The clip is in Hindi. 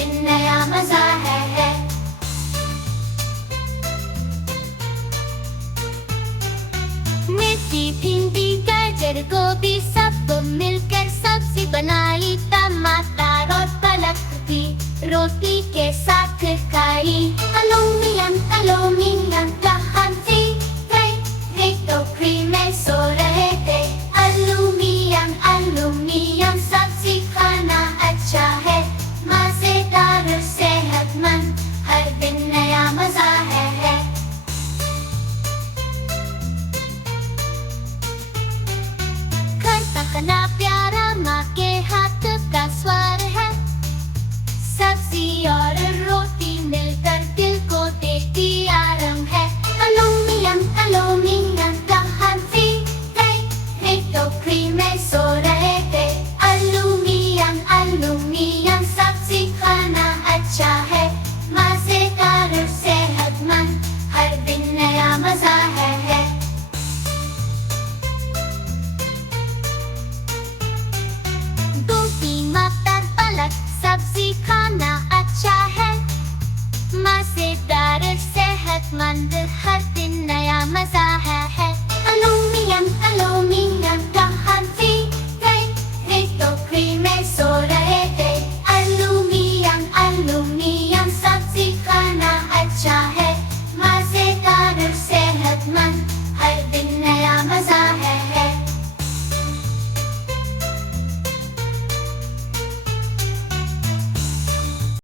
दिन नया मजा है। मिर्ची, भिंडी, गाजर, गोभी सब मिलकर सब्जी बनाई। टमाटर और पालक भी रोटी के साथ खाई। एलुमिनियम का हाथी वे तो फ्री में सो रहे थे। एलुमिनियम सब्जी खाना अच्छा है, मजेदार और सेहतमंद, हर दिन नया मजा है। खाना प्यारा माँ के हाथ का स्वाद है। सब्जी और रोटी मिलकर दिल को देती आराम है। एलुमिनियम का हाथी वे तो फ्री में सो रहे थे। एलुमिनियम सब्जी खाना अच्छा है, मजेदार और सेहतमंद, हर दिन नया मजा है। मटर पालक सब्जी खाना अच्छा है, मजेदार सेहतमंद, हर दिन नया मजा है। एलुमिनियम